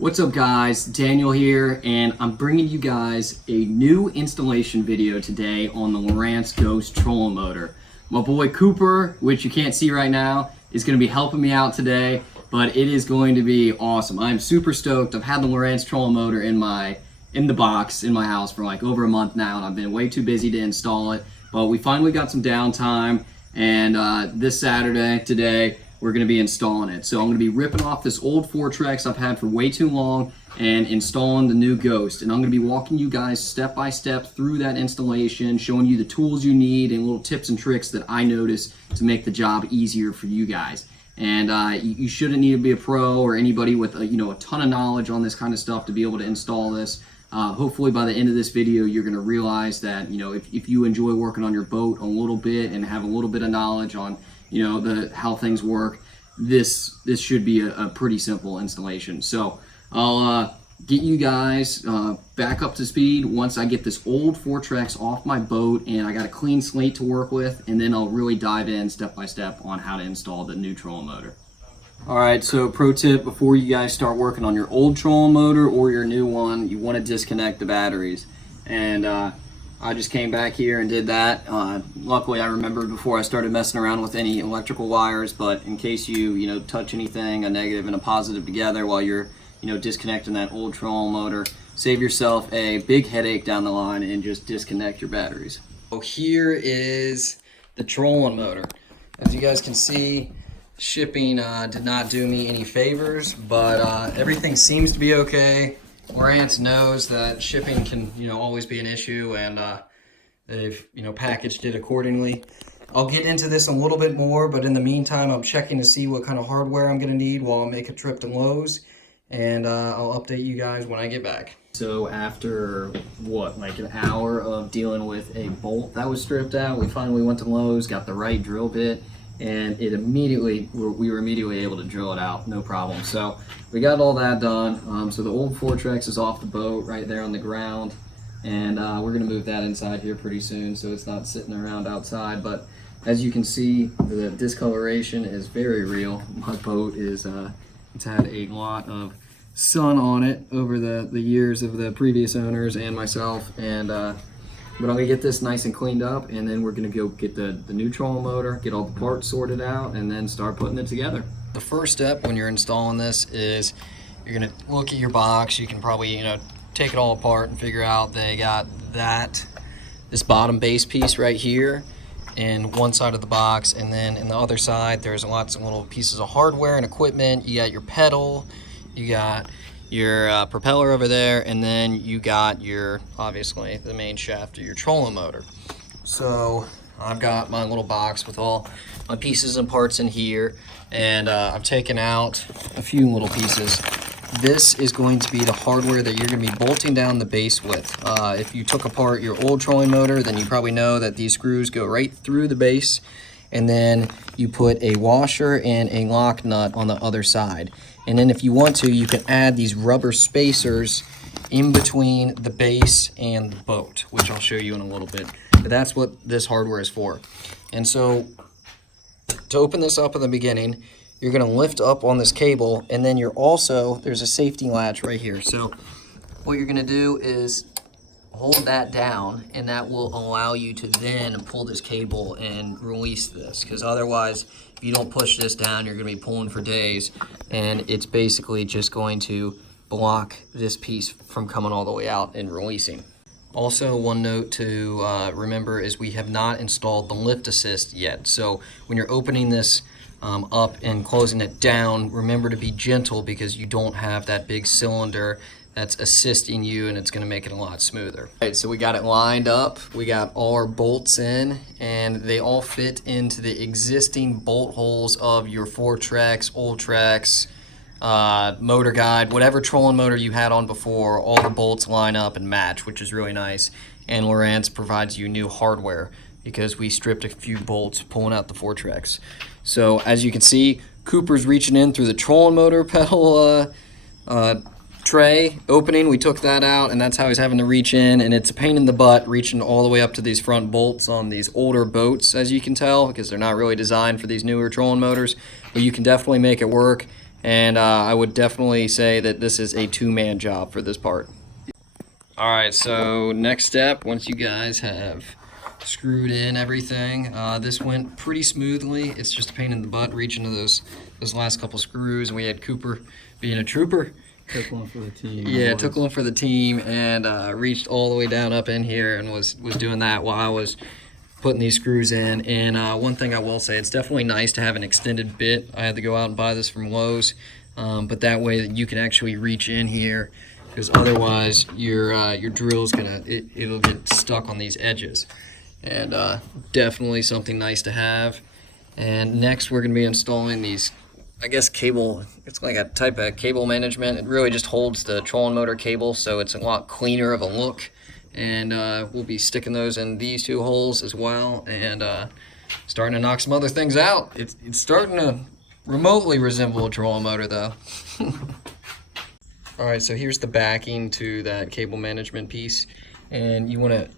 What's up guys, Daniel here, and I'm bringing you guys a new installation video today on the Lowrance Ghost trolling motor. My boy Cooper, which you can't see right now, is going to be helping me out today, but it is going to be awesome. I'm super stoked. I've had the Lowrance trolling motor in the box in my house for like over a month now, and I've been way too busy to install it, but we finally got some downtime, and this Saturday, today, we're going to be installing it. So I'm going to be ripping off this old Fortrex I've had for way too long and installing the new Ghost. And I'm going to be walking you guys step by step through that installation, showing you the tools you need and little tips and tricks that I notice to make the job easier for you guys. And you shouldn't need to be a pro or anybody with a ton of knowledge on this kind of stuff to be able to install this. Hopefully by the end of this video, you're going to realize that if you enjoy working on your boat a little bit and have a little bit of knowledge on how things work, this should be a pretty simple installation. So I'll get you guys back up to speed once I get this old Fortrex off my boat and I got a clean slate to work with, and then I'll really dive in step by step on how to install the new trolling motor. Alright, so pro tip, before you guys start working on your old trolling motor or your new one, you want to disconnect the batteries. And I just came back here and did that. Luckily, I remembered before I started messing around with any electrical wires, but in case you touch anything, a negative and a positive together while you're disconnecting that old trolling motor, save yourself a big headache down the line and just disconnect your batteries. So here is the trolling motor. As you guys can see, shipping did not do me any favors, but everything seems to be okay. Lowrance knows that shipping can always be an issue, and they've packaged it accordingly. I'll get into this a little bit more, but in the meantime I'm checking to see what kind of hardware I'm going to need while I make a trip to Lowe's, and I'll update you guys when I get back. So after like an hour of dealing with a bolt that was stripped out, we finally went to Lowe's, got the right drill bit, and we were immediately able to drill it out, no problem. So we got all that done. So the old Fortrex is off the boat right there on the ground, and we're gonna move that inside here pretty soon so it's not sitting around outside. But as you can see, the discoloration is very real. My boat is it's had a lot of sun on it over the years of the previous owners and myself, and but I'm gonna get this nice and cleaned up, and then we're gonna go get the new trolling motor, get all the parts sorted out, and then start putting it together. The first step when you're installing this is you're gonna look at your box. You can probably take it all apart and figure out they got this bottom base piece right here in one side of the box, and then in the other side there's lots of little pieces of hardware and equipment. You got your pedal, you got your propeller over there, and then you got obviously the main shaft of your trolling motor. So I've got my little box with all my pieces and parts in here, and I've taken out a few little pieces. This is going to be the hardware that you're going to be bolting down the base with. If you took apart your old trolling motor, then you probably know that these screws go right through the base, and then you put a washer and a lock nut on the other side. And then if you want to, you can add these rubber spacers in between the base and the boat, which I'll show you in a little bit. But that's what this hardware is for. And so to open this up in the beginning, you're going to lift up on this cable, and then there's a safety latch right here. So what you're going to do is hold that down, and that will allow you to then pull this cable and release this, because otherwise if you don't push this down, you're going to be pulling for days, and it's basically just going to block this piece from coming all the way out and releasing. Also, one note to remember is we have not installed the lift assist yet. So when you're opening this up and closing it down, remember to be gentle, because you don't have that big cylinder that's assisting you, and it's going to make it a lot smoother. All right, so we got it lined up. We got all our bolts in, and they all fit into the existing bolt holes of your Fortrex, Ultrex, Motor Guide, whatever trolling motor you had on before. All the bolts line up and match, which is really nice. And Lowrance provides you new hardware because we stripped a few bolts pulling out the Fortrex. So as you can see, Cooper's reaching in through the trolling motor pedal tray opening. We took that out, and that's how he's having to reach in, and it's a pain in the butt reaching all the way up to these front bolts on these older boats, as you can tell, because they're not really designed for these newer trolling motors, but you can definitely make it work. And I would definitely say that this is a two-man job for this part. All right, so next step, once you guys have screwed in everything, this went pretty smoothly. It's just a pain in the butt reaching to those last couple screws. And we had Cooper being a trooper. Took one for the team. Yeah, took one for the team and reached all the way down up in here and was doing that while I was putting these screws in. And one thing I will say, it's definitely nice to have an extended bit. I had to go out and buy this from Lowe's, but that way that you can actually reach in here, because otherwise your drill's it'll get stuck on these edges. And definitely something nice to have. And next we're going to be installing these, I guess, cable. It's like a type of cable management. It really just holds the trolling motor cable, so it's a lot cleaner of a look. And we'll be sticking those in these two holes as well, and starting to knock some other things out. It's starting to remotely resemble a trolling motor, though. All right, so here's the backing to that cable management piece, and you want to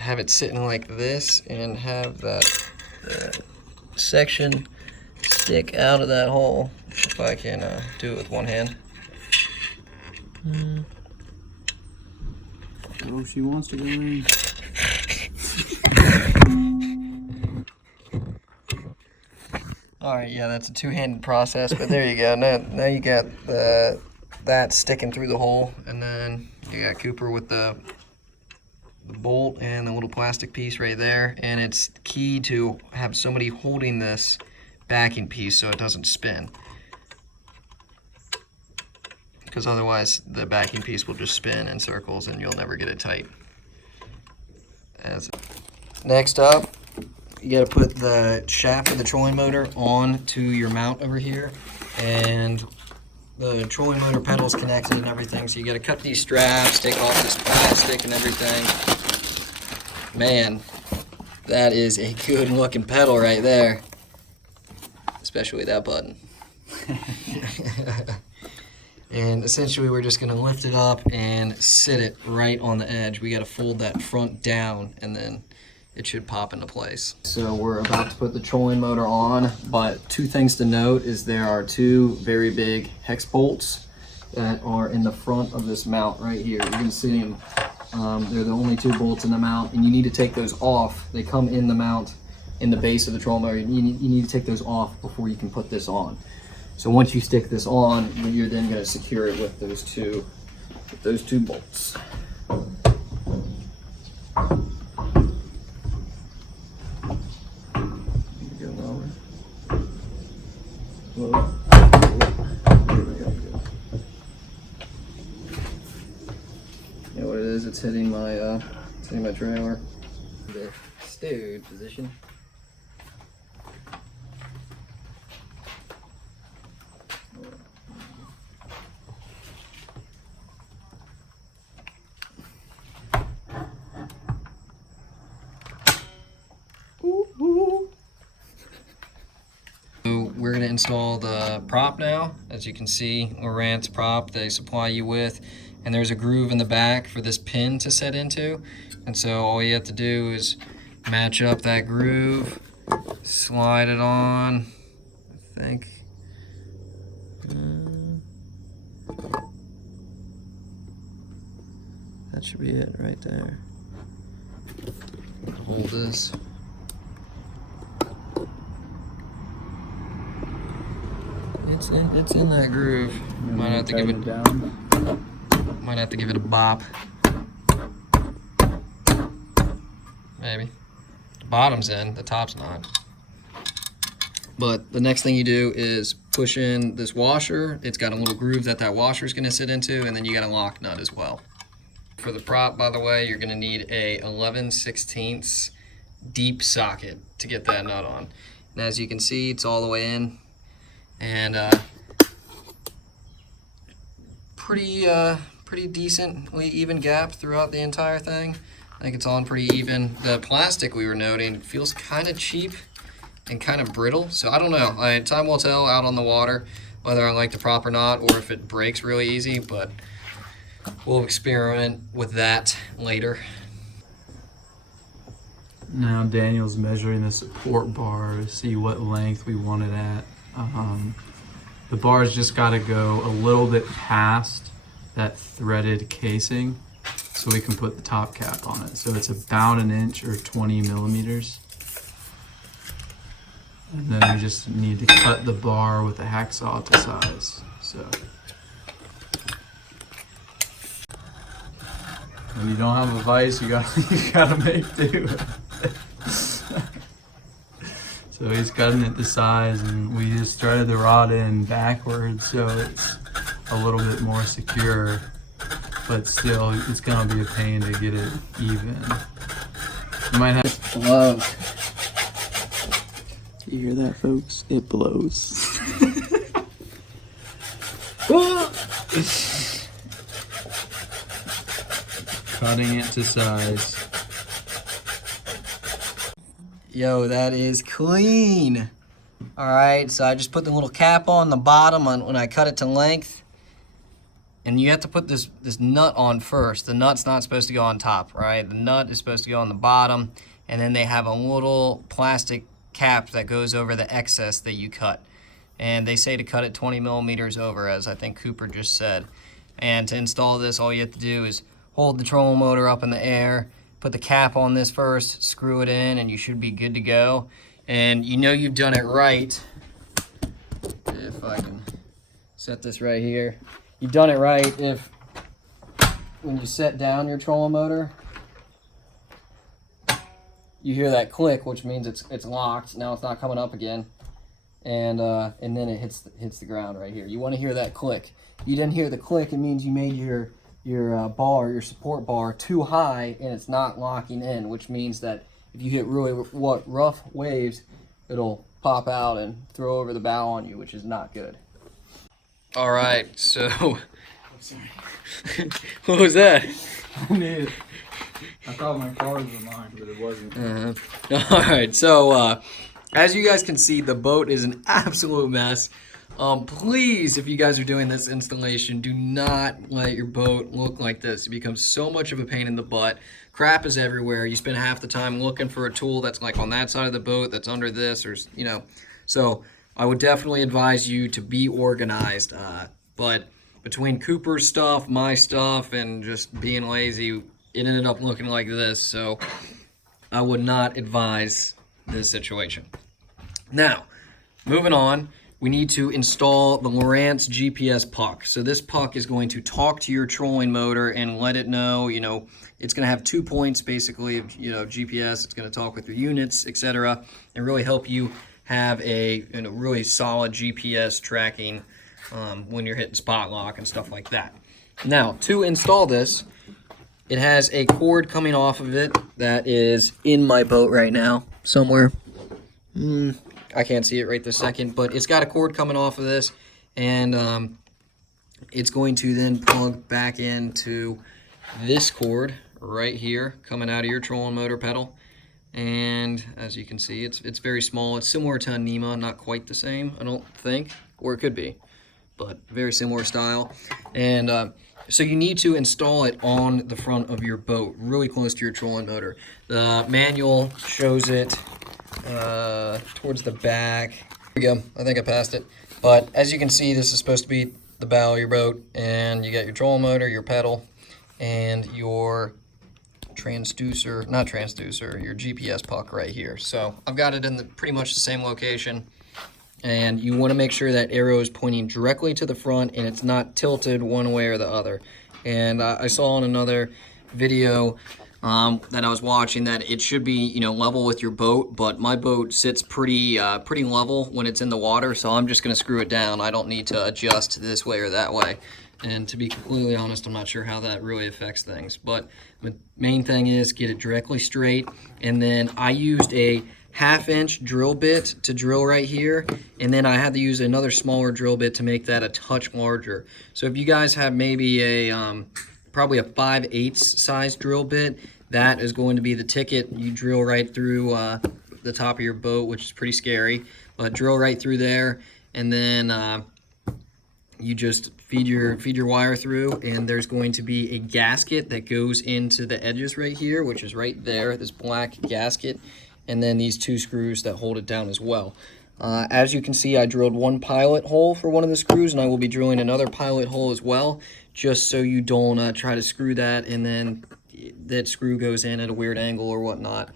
have it sitting like this and have that section stick out of that hole. If I can do it with one hand. Oh, she wants to go in. All right, yeah, that's a two-handed process, but there you go. Now you got that sticking through the hole, and then you got Cooper with the bolt and the little plastic piece right there. And it's key to have somebody holding this backing piece so it doesn't spin, because otherwise the backing piece will just spin in circles and you'll never get it tight. Next up, you got to put the shaft of the trolling motor on to your mount over here, and the trolling motor pedal's connected and everything, so you got to cut these straps, take off this plastic and everything. Man, that is a good looking pedal right there, especially that button. And essentially we're just going to lift it up and sit it right on the edge. We got to fold that front down, and then it should pop into place. So we're about to put the trolling motor on, but two things to note is there are two very big hex bolts that are in the front of this mount right here. You can see them. They're the only two bolts in the mount, and you need to take those off. They come in the mount in the base of the trolling motor. You need to take those off before you can put this on. So once you stick this on, you're then going to secure it with those two bolts. Go lower. Lower. There we go. You know what it is? It's hitting my trailer. The steered position. So we're going to install the prop now. As you can see, Lowrance prop they supply you with, and there's a groove in the back for this pin to set into, and so all you have to do is match up that groove, slide it on, I think. That should be it right there. Hold this. It's in that groove. Might have to give it down. Might have to give it a bop. Maybe. The bottom's in, the top's not. But the next thing you do is push in this washer. It's got a little groove that washer's gonna sit into, and then you got a lock nut as well. For the prop, by the way, you're gonna need a 11/16 deep socket to get that nut on. And as you can see, it's all the way in, and pretty decently even gap throughout the entire thing. I think it's on pretty even. The plastic we were noting feels kind of cheap and kind of brittle, so I don't know. Time will tell out on the water whether I like the prop or not, or if it breaks really easy, but we'll experiment with that later. Now Daniel's measuring the support bar to see what length we want it at. the bar's just got to go a little bit past that threaded casing so we can put the top cap on it. So it's about 1 inch or 20 millimeters. And then we just need to cut the bar with a hacksaw to size. So when you don't have a vise, you gotta make do. So he's cutting it to size, and we just threaded the rod in backwards so it's a little bit more secure, but still it's gonna be a pain to get it even. You might have to Love. You hear that, folks? It blows. cutting it to size. Yo, that is clean. All right, so I just put the little cap on the bottom when I cut it to length. And you have to put this nut on first. The nut's not supposed to go on top, right? The nut is supposed to go on the bottom, and then they have a little plastic cap that goes over the excess that you cut. And they say to cut it 20 millimeters over, as I think Cooper just said. And to install this, all you have to do is hold the trolling motor up in the air, put the cap on this first, screw it in, and you should be good to go. And you know you've done it right. If I can set this right here. You've done it right if, when you set down your trolling motor, you hear that click, which means it's locked. Now it's not coming up again. And then it hits the ground right here. You want to hear that click. You didn't hear the click, it means you made your your support bar too high and it's not locking in, which means that if you hit really rough waves, it'll pop out and throw over the bow on you, which is not good. All right, so what was that? I knew it. I thought my car was mine, but it wasn't. All right, so as you guys can see, the boat is an absolute mess. Please, if you guys are doing this installation, do not let your boat look like this. It becomes so much of a pain in the butt. Crap is everywhere. You spend half the time looking for a tool that's like on that side of the boat, that's under this, or you know. So I would definitely advise you to be organized. But between Cooper's stuff, my stuff, and just being lazy, it ended up looking like this. So I would not advise this situation. Now, moving on. We need to install the Lowrance GPS puck. So this puck is going to talk to your trolling motor and let it know, you know, it's going to have 2 points basically of, you know, GPS. It's going to talk with your units, etc., and really help you have a really solid GPS tracking when you're hitting spot lock and stuff like that. Now, to install this, it has a cord coming off of it that is in my boat right now somewhere. I can't see it right this second, but it's got a cord coming off of this, and it's going to then plug back into this cord right here coming out of your trolling motor pedal. And as you can see, it's very small. It's similar to a nema, not quite the same, I don't think, or it could be, but very similar style. And so you need to install it on the front of your boat, really close to your trolling motor. The manual shows it towards the back. Here we go. I think I passed it. But as you can see, this is supposed to be the bow of your boat, and you got your trolling motor, your pedal, and your transducer, not transducer, your GPS puck right here. So I've got it in pretty much the same location, and you want to make sure that arrow is pointing directly to the front and it's not tilted one way or the other. And I saw in another video that I was watching that it should be, you know, level with your boat, but my boat sits pretty level when it's in the water, so I'm just going to screw it down. I don't need to adjust this way or that way. And to be completely honest, I'm not sure how that really affects things. But the main thing is get it directly straight. And then I used a 1/2 inch drill bit to drill right here, and then I had to use another smaller drill bit to make that a touch larger. So if you guys have maybe a probably a 5/8 size drill bit, that is going to be the ticket. You drill right through the top of your boat, which is pretty scary, but drill right through there, and then you just feed your wire through, and there's going to be a gasket that goes into the edges right here, which is right there, this black gasket, and then these 2 screws that hold it down as well. As you can see, I drilled one pilot hole for one of the screws, and I will be drilling another pilot hole as well, just so you don't try to screw that and then that screw goes in at a weird angle or whatnot.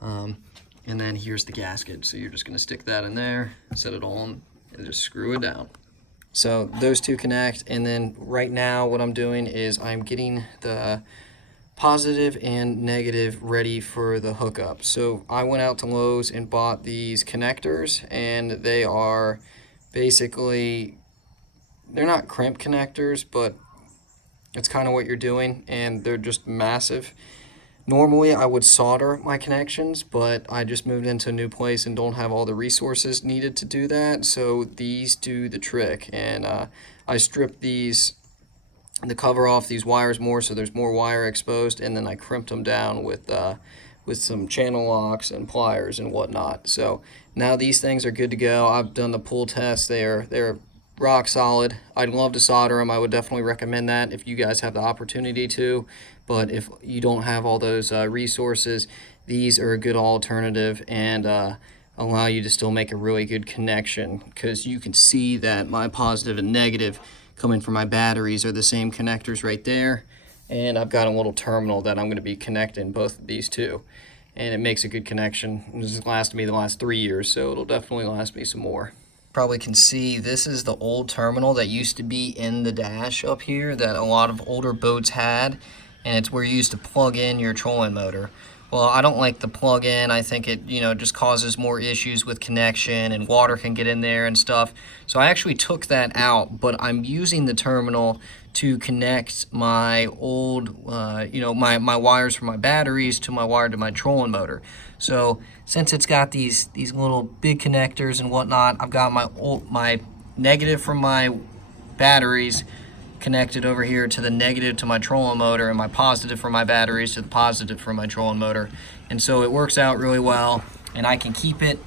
And then here's the gasket, so you're just going to stick that in there, set it on, and just screw it down. So those two connect, and then right now what I'm doing is I'm getting the positive and negative ready for the hookup. So I went out to Lowe's and bought these connectors, and they are basically, they're not crimp connectors, but it's kind of what you're doing, and they're just massive. Normally I would solder my connections, but I just moved into a new place and don't have all the resources needed to do that, so these do the trick. And I stripped the cover off these wires more, so there's more wire exposed, and then I crimped them down with some channel locks and pliers and whatnot. So now these things are good to go. I've done the pull test. They're rock solid. I'd love to solder them. I would definitely recommend that if you guys have the opportunity to, but if you don't have all those resources, these are a good alternative and allow you to still make a really good connection, because you can see that my positive and negative coming from my batteries are the same connectors right there, and I've got a little terminal that I'm going to be connecting both of these two, and it makes a good connection. This has lasted me the last 3 years, so it'll definitely last me some more. Probably can see this is the old terminal that used to be in the dash up here that a lot of older boats had, and it's where you used to plug in your trolling motor. Well, I don't like the plug-in. I think it, just causes more issues with connection, and water can get in there and stuff. So I actually took that out, but I'm using the terminal to connect my old, my wires from my batteries to my wire to my trolling motor. So since it's got these little big connectors and whatnot, I've got my negative from my batteries connected over here to the negative to my trolling motor, and my positive from my batteries to the positive from my trolling motor. And so it works out really well, and I can keep it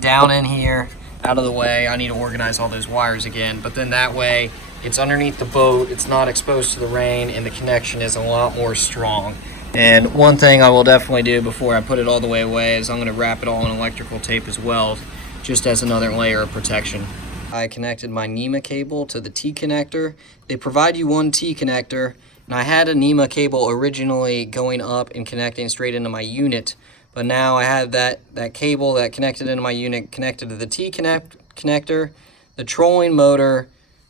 down in here out of the way. I need to organize all those wires again, but then that way it's underneath the boat, it's not exposed to the rain, and the connection is a lot more strong. And one thing I will definitely do before I put it all the way away is I'm going to wrap it all in electrical tape as well, just as another layer of protection. I connected my NEMA cable to the T connector. They provide you one T connector, and I had a NEMA cable originally going up and connecting straight into my unit, but now I have that cable that connected into my unit connected to the T connector. The trolling motor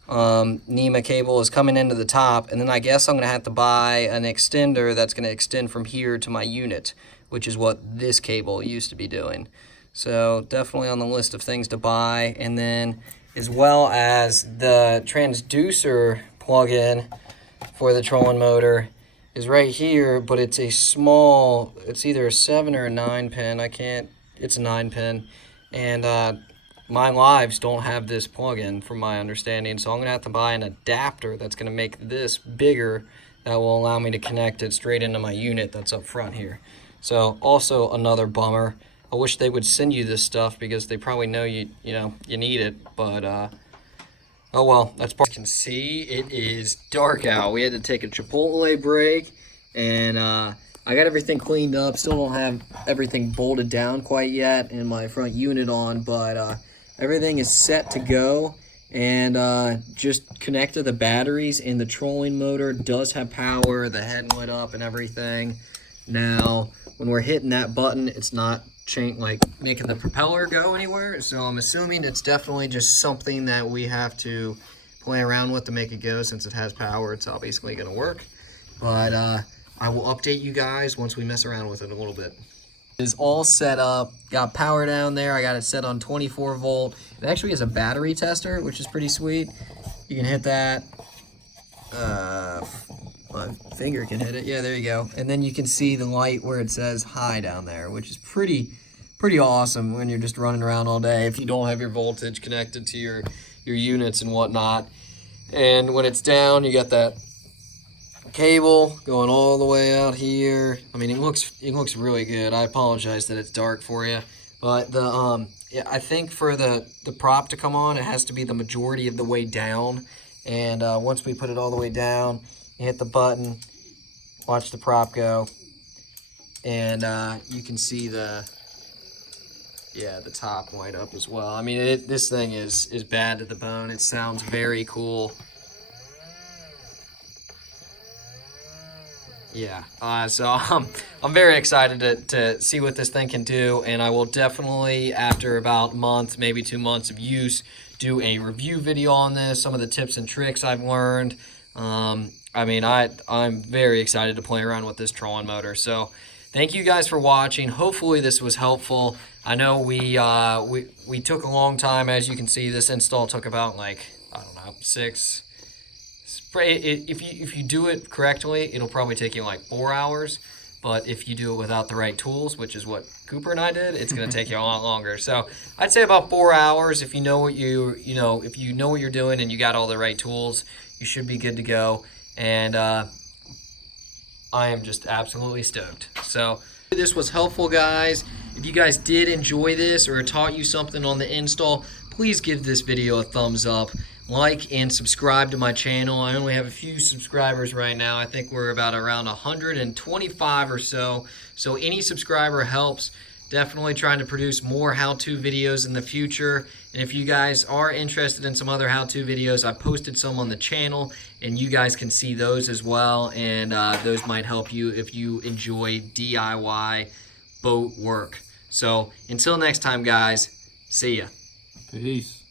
NEMA cable is coming into the top, and then I guess I'm going to have to buy an extender that's going to extend from here to my unit, which is what this cable used to be doing. So definitely on the list of things to buy. And then as well as the transducer plug-in for the trolling motor is right here, but it's a small, it's either a 7 or a 9 pin. It's a 9 pin, and my lives don't have this plug-in from my understanding, so I'm gonna have to buy an adapter that's gonna make this bigger, that will allow me to connect it straight into my unit that's up front here. So also another bummer. I wish they would send you this stuff, because they probably know you need it, but oh well, that's part. You can see it is dark out. We had to take a Chipotle break, and I got everything cleaned up. Still don't have everything bolted down quite yet and my front unit on, but everything is set to go, and just connected the batteries, and the trolling motor does have power, the head lit up and everything. Now when we're hitting that button, it's not making the propeller go anywhere, so I'm assuming it's definitely just something that we have to play around with to make it go. Since it has power, it's obviously going to work, but I will update you guys once we mess around with it a little bit. It is all set up, got power down there. I got it set on 24 volt. It actually has a battery tester, which is pretty sweet. You can hit that. My finger can hit it. Yeah, there you go. And then you can see the light where it says high down there, which is pretty awesome when you're just running around all day if you don't have your voltage connected to your units and whatnot. And when it's down, you got that cable going all the way out here. I mean, it looks really good. I apologize that it's dark for you, but yeah, I think for the prop to come on, it has to be the majority of the way down. And once we put it all the way down, you hit the button, watch the prop go, and you can see the Yeah, the top white up as well. I mean, this thing is bad to the bone. It sounds very cool. Yeah, so I'm very excited to see what this thing can do, and I will definitely, after about a month, maybe 2 months of use, do a review video on this, some of the tips and tricks I've learned. I mean, I'm very excited to play around with this trolling motor. So thank you guys for watching. Hopefully this was helpful. I know we took a long time. As you can see, this install took about, like, I don't know, if you do it correctly, it'll probably take you like 4 hours. But if you do it without the right tools, which is what Cooper and I did, it's going to take you a lot longer. So I'd say about 4 hours. If you know what if you know what you're doing and you got all the right tools, you should be good to go. And I am just absolutely stoked. So this was helpful, guys. If you guys did enjoy this or it taught you something on the install, please give this video a thumbs up. Like and subscribe to my channel. I only have a few subscribers right now. I think we're about around 125 or so. So any subscriber helps. Definitely trying to produce more how-to videos in the future. And if you guys are interested in some other how-to videos, I posted some on the channel, and you guys can see those as well. And those might help you if you enjoy DIY boat work. So until next time, guys, see ya. Peace.